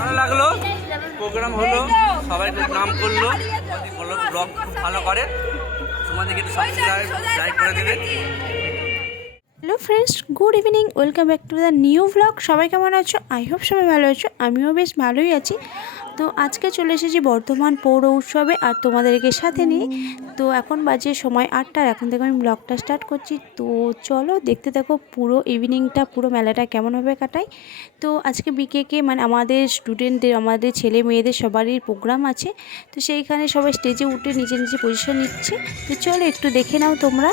ভালো লাগল। প্রোগ্রাম হলো সবাই খুব নাম করল। বলল ব্লগ খুব ভালো করে। তোমাদেরকে একটু সাবস্ক্রাইব লাইক করে দেবে। Hello friends good evening welcome back to the new blog সবাই কেমন আছো? আই হোপ সবাই ভালো আছো। আমিও বেশ ভালোই আছি। তো আজকে চলে এসেছি বর্ধমান পৌর উৎসবে আর তোমাদেরকে সাথে নিয়ে। তো এখন বাজে সময় আটটার, এখন থেকে আমি ব্লগটা স্টার্ট করছি। তো চলো দেখতে থাকো পুরো ইভিনিংটা পুরো মেলাটা কেমনভাবে কাটাই। তো আজকে বিকেকে মানে আমাদের স্টুডেন্টদের আমাদের ছেলে মেয়েদের সবারই প্রোগ্রাম আছে। তো সেইখানে সবাই স্টেজে উঠে নিচে নিজে পজিশন নিচ্ছে। তো চলো একটু দেখে নাও তোমরা।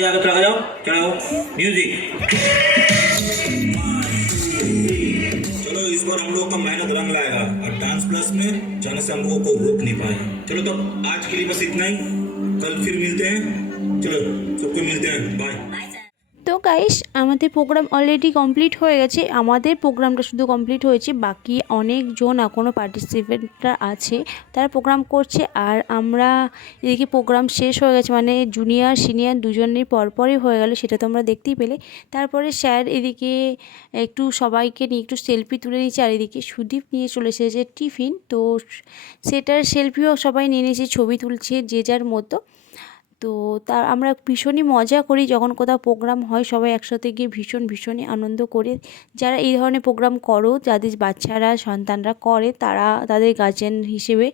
आगे आगे चला जाओ चलो म्यूज़िक चलो इस बार हम लोग का मेहनत रंग लाएगा। और डांस प्लस में जाने से हम लोगों को रोक नहीं पाए। चलो तो आज के लिए बस इतना ही। कल फिर मिलते हैं। चलो, सबको मिलते हैं। बाय তো গাইস আমাদের প্রোগ্রাম অলরেডি কমপ্লিট হয়ে গেছে। আমাদের প্রোগ্রামটা শুধু কমপ্লিট হয়েছে, বাকি অনেকজন এখনও পার্টিসিপেন্টরা আছে, তারা প্রোগ্রাম করছে। আর আমরা এদিকে প্রোগ্রাম শেষ হয়ে গেছে মানে জুনিয়র সিনিয়র দুজনের পরপরই হয়ে গেল, সেটা তো আমরা দেখতেই পেলে। তারপরে স্যার এদিকে একটু সবাইকে নিয়ে একটু সেলফি তুলে নিয়েছে, আর এদিকে সুদীপ নিয়ে চলে এসেছে টিফিন তো সেটার সেলফিও সবাই নিয়ে নিয়েছে, ছবি তুলছে, যে যার মতো। তো তার আমরা ভীষণই মজা করি যখন কোথাও প্রোগ্রাম হয়, সবাই একসাথে গিয়ে ভীষণ, ভীষণই আনন্দ করে। যারা এই ধরনের প্রোগ্রাম করো, যাদের বাচ্চারা, সন্তানরা করে, তারা তাদের গার্জেন হিসেবে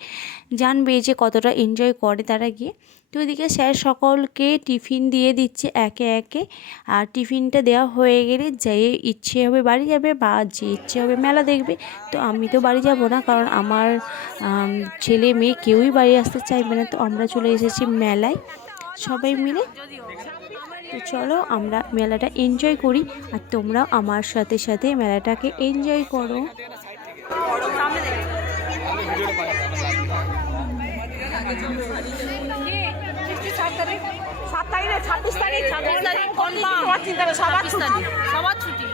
জানবে যে কতটা এনজয় করে তারা গিয়ে। তো ওইদিকে স্যার সকলকে টিফিন দিয়ে দিচ্ছে একে একে। আর টিফিনটা দেওয়া হয়ে গেলে যে ইচ্ছে হবে বাড়ি যাবে বা যে ইচ্ছে হবে মেলা দেখবে। তো আমি তো বাড়ি যাব না কারণ আমার ছেলে, মেয়ে কেউই বাড়ি আসতে চাইবে না। তো আমরা চলে এসেছি মেলায়। সবাই মিলে। তো চলো আমরা মেলাটা এনজয় করি আর তোমরাও আমার সাথে সাথে মেলাটাকে এনজয় করো। সাত তারিখে ছাব্বিশ তারিখ ছাব্বিশ তারিখ কনফার্ম চিন্তা করে সবার ছুটি সবার ছুটি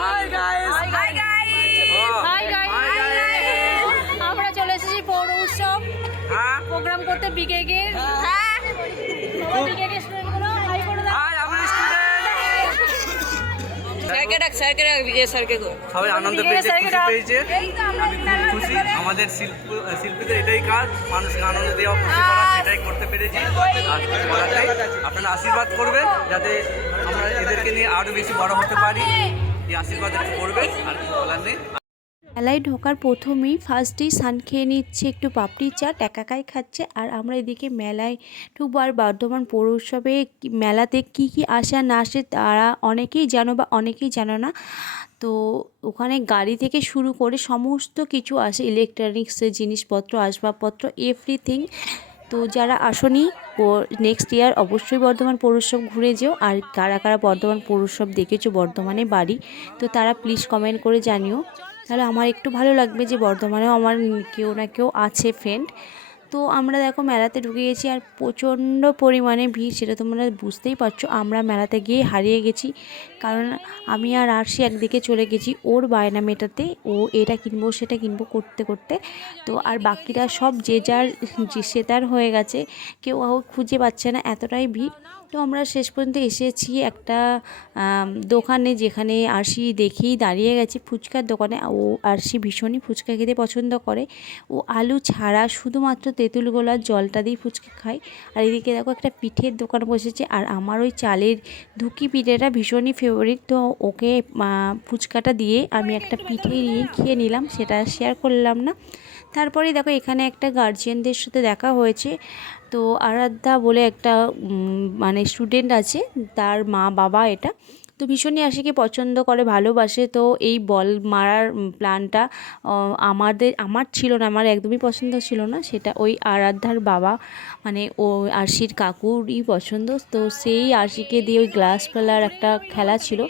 hi guys hi guys hi guys programme করতে বিকেকে হ্যাঁ। বিকেকে স্টুডেন্টগুলো হাই করে দাও। হাই আমি স্যারকে ডাক স্যারকে ডাক বিজয় স্যারকে সবাই আনন্দ পেয়েছে খুশি পেয়েছে। আমি খুব খুশি। আমাদের শিল্প শিল্পীদের এটাই কাজ মানুষকে আনন্দ দেওয়া খুশি করা সেটাই করতে পেরেছি। আর কিছু বলার নেই আপনারা আশীর্বাদ করবেন যাতে আমরা এদেরকে নিয়ে আরও বেশি বড় হতে পারি। এই আশীর্বাদ একটু করবেন আর কিছু বলার নেই। মেলায় ঢোকার প্রথমেই ফার্স্টেই সান খেয়ে নিচ্ছে, একটু পাপড়ি চাট, একাকাই খাচ্ছে। আর আমরা এদিকে মেলায় ঢুকবো। আর বর্ধমান পৌর উৎসবে মেলাতে কি কি আসে না আসে তারা অনেকেই জানো বা অনেকেই জানো না। তো ওখানে গাড়ি থেকে শুরু করে সমস্ত কিছু আসে। ইলেকট্রনিক্সের জিনিসপত্র, আসবাবপত্র এভরিথিং তো যারা আসনি নেক্সট ইয়ার অবশ্যই বর্ধমান পৌরসভ ঘুরে যেও। আর কারা কারা বর্ধমান পৌরসভ দেখেছ, বর্ধমানে বাড়ি, তো তারা প্লিজ কমেন্ট করে জানিও। তাহলে আমার একটু ভালো লাগবে যে বর্ধমানেও আমার কেউ না কেউ আছে ফ্রেন্ড তো আমরা দেখো মেলাতে ঢুকে গেছি আর প্রচণ্ড পরিমাণে ভিড়, সেটা তোমরা বুঝতেই পারছ। আমরা মেলাতে গিয়ে হারিয়ে গেছি। কারণ আমি আর আরশি একদিকে চলে গেছি, ওর বায়না মেটাতে, ও এটা কিনবো, সেটা কিনবো করতে করতে। তো আর বাকিরা সব যে যার, যে সে তার হয়ে গেছে, কেউ খুঁজে পাচ্ছে না, এতটাই ভিড়। তো আমরা শেষ পর্যন্ত এসেছি একটা দোকানে যেখানে আরশি দেখেই দাঁড়িয়ে গেছি ফুচকার দোকানে। ও আরশি ভীষণই ফুচকা খেতে পছন্দ করে। ও আলু ছাড়া শুধুমাত্র তেঁতুল গোলার জলটা দিয়ে ফুচকা খায়। আর এদিকে দেখো একটা পিঠের দোকান বসেছে আর আমার ওই চালের ধুকি পিঠেটা ভীষণই ফেভারিট তো ওকে ফুচকাটা দিয়ে আমি একটা পিঠে নিয়ে খেয়ে নিলাম, সেটা শেয়ার করলাম না। তারপরে দেখো এখানে একটা গার্জিয়ানদের সাথে দেখা হয়েছে। তো আরাধ্যা বলে একটা মানে স্টুডেন্ট আছে, তার মা বাবা এটা। তো ভীষণই আশিকে পছন্দ করে, ভালোবাসে। তো এই বল মারার প্ল্যানটা আমাদের, আমার ছিল না, আমার একদমই পছন্দ ছিল না। সেটা ওই আরাধ্যার বাবা মানে ও আরশির কাকুরই পছন্দ। তো সেই আরশিকে দিয়ে ওই গ্লাস ফেলার একটা খেলা ছিল।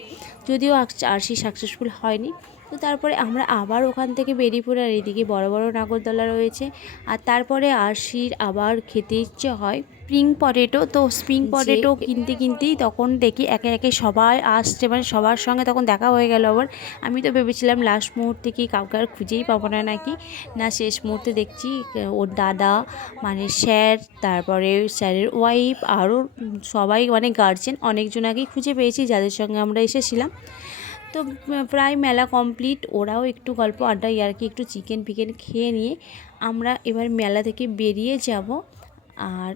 যদিও আরশি সাকসেসফুল হয়নি। তো তারপরে আমরা আবার ওখান থেকে বেরিয়ে পড়ে আর এদিকে বড় বড় নাগরদোলা রয়েছে। আর তারপরে আরশির আবার খেতে ইচ্ছে হয়। স্প্রিং পটেটো তো স্প্রিং পটেটো কিনতে কিনতেই তখন দেখি একে একে সবাই আসছে। মানে সবার সঙ্গে তখন দেখা হয়ে গেল আবার। আমি তো ভেবেছিলাম লাস্ট মুহূর্তে কি কাউকে আর খুঁজেই পাবো না নাকি? না শেষ মুহূর্তে দেখছি ওর দাদা মানে স্যার তারপরে স্যারের ওয়াইফ আরও সবাই মানে গার্জেন অনেকজন আগেই খুঁজে পেয়েছি যাদের সঙ্গে আমরা এসেছিলাম। তো প্রায় মেলা কমপ্লিট ওরাও একটু গল্প আড্ডা ইয়ার্কি একটু চিকেন ফিকেন খেয়ে নিয়ে আমরা এবার মেলা থেকে বেরিয়ে যাব। আর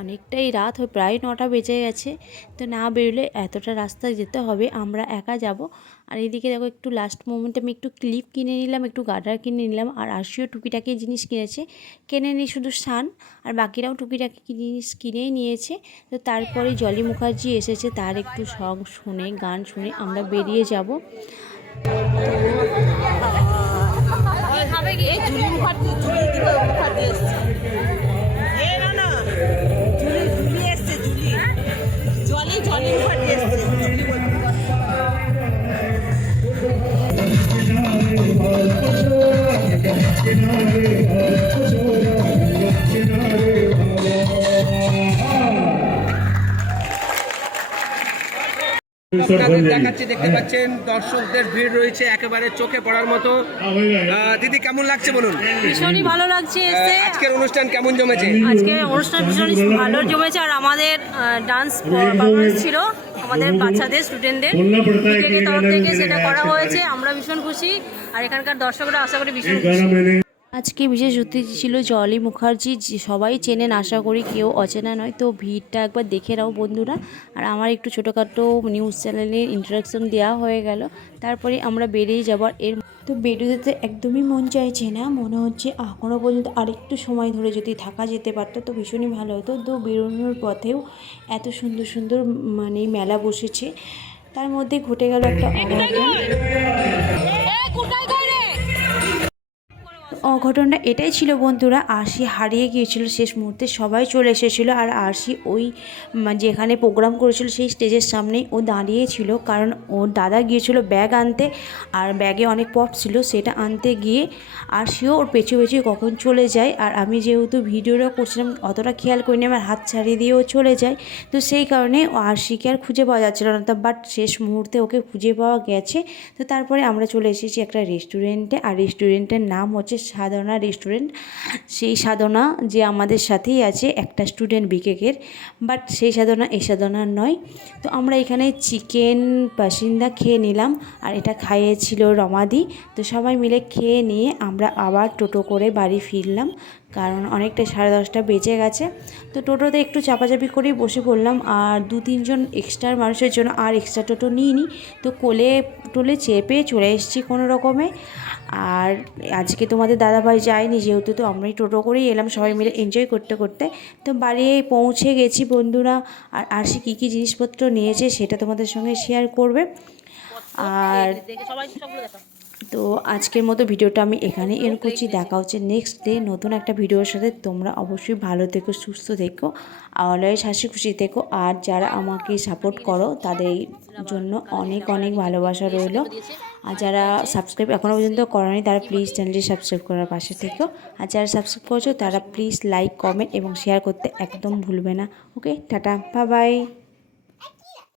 অনেকটাই রাত হয় প্রায় নটা বেজে গেছে। তো না বেরোলে এতটা রাস্তা যেতে হবে আমরা একা যাব। আর এদিকে দেখো একটু লাস্ট মোমেন্টে আমি একটু ক্লিপ কিনে নিলাম একটু গার্ডার কিনে নিলাম আর আশিও টুকিটাকি জিনিস কিনেছে। কেনে নি শুধু শান আর বাকিরাও টুকিটাকি জিনিস কিনেই নিয়েছে। তো তারপরে জলি মুখার্জি এসেছে তার একটু সং শুনে গান শুনে আমরা বেরিয়ে যাব। মুখার্জি দেখাচ্ছি দেখতে পাচ্ছেন দর্শকদের ভিড় রয়েছে একেবারে চোখে পড়ার মতো। আহ, দিদি কেমন লাগছে বলুন? ভীষণই ভালো লাগছে এসে। আজকের অনুষ্ঠান কেমন জমেছে? আজকে অনুষ্ঠান ভীষণ ভালো জমেছে। আর আমাদের ডান্স পারফরমেন্স ছিল আমাদের বাচ্চাদের স্টুডেন্টদের তরফ থেকে সেটা করা হয়েছে আমরা ভীষণ খুশি। আর এখানকার দর্শকরা আশা করি ভীষণ খুশি। আজকে বিশেষ অতিথি ছিল জলি মুখার্জি যে সবাই চেনেন আশা করি কেউ অচেনা নয়। তো ভিড়টা একবার দেখে নাও বন্ধুরা। আর আমার একটু ছোটোখাটো নিউজ চ্যানেলের ইন্ট্রোডাকশন দেওয়া হয়ে গেল। তারপরে আমরা বেরিয়ে যাবার এর তো বেরোতে তো একদমই মন চাইছে না। মনে হচ্ছে এখনও পর্যন্ত আরেকটু সময় ধরে যদি থাকা যেতে পারতো তো ভীষণই ভালো হতো। তো বেরোনোর পথেও এত সুন্দর সুন্দর মানে মেলা বসেছে। তার মধ্যে ঘটে গেল একটা অঘটন। অঘটনটা এটাই ছিল বন্ধুরা, আরশি হারিয়ে গিয়েছিল শেষ মুহূর্তে, সবাই চলে এসেছিল আর আরশি ওই যেখানে প্রোগ্রাম করেছিল সেই স্টেজের সামনেই ও দাঁড়িয়েছিল কারণ ওর দাদা গিয়েছিল ব্যাগ আনতে আর ব্যাগে অনেক পপ ছিল, সেটা আনতে গিয়ে আরশিও ওর পেছু পেছু কখন চলে যায় আর আমি যেহেতু ভিডিওটা করছিলাম অতটা খেয়াল করিনি, আমার হাত ছাড়িয়ে দিয়ে ও চলে যায়, তো সেই কারণে ও আরশিকে আর খুঁজে পাওয়া যাচ্ছিল না, তা বাট শেষ মুহূর্তে ওকে খুঁজে পাওয়া গেছে, তো তারপরে আমরা চলে এসেছি একটা রেস্টুরেন্টে আর রেস্টুরেন্টের নাম হচ্ছে সাধনা রেস্টুরেন্ট সেই সাধনা যে আমাদের সাথেই আছে, একটা স্টুডেন্ট বিকেকের বাট সেই সাধনা এই সাধনা নয়। তো আমরা এখানে চিকেন বাসিন্দা খেয়ে নিলাম। আর এটা খাইয়েছিল রমাদি। তো সবাই মিলে খেয়ে নিয়ে আমরা আবার টোটো করে বাড়ি ফিরলাম। কারণ অনেকটা সাড়ে দশটা বেজে গেছে। তো টোটোতে একটু চাপাচাপি করেই বসে পড়লাম আর দু তিনজন এক্সট্রা মানুষের জন্য আর এক্সট্রা টোটো নিইনি। তো কোলে টোলে চেপে চলে এসেছি কোনো রকমে। আর আজকে তোমাদের দাদাভাই যায়নি যেহেতু তো আমরাই টোটো করেই এলাম সবাই মিলে এনজয় করতে করতে। তো বাড়ি পৌঁছে গেছি বন্ধুরা। আর আরশি কী কী জিনিসপত্র নিয়েছে সেটা তোমাদের সঙ্গে শেয়ার করবে। আর তো আজকের মতো ভিডিওটা আমি এখানে এর করছি। দেখা হচ্ছে নেক্সট ডে নতুন একটা ভিডিওর সাথে। তোমরা অবশ্যই ভালো থেকো, সুস্থ থেকো অলওয়েজ হাসি খুশি থেকো। আর যারা আমাকে সাপোর্ট করো, তাদের জন্য অনেক অনেক ভালোবাসা রইল। আর যারা সাবস্ক্রাইব এখনও পর্যন্ত করনি, তারা প্লিজ চ্যানেলটি সাবস্ক্রাইব করার পাশে থেকো। আর যারা সাবস্ক্রাইব করছ, তারা প্লিজ লাইক কমেন্ট এবং শেয়ার করতে একদম ভুলবে না। ওকে টাটা বাই বাই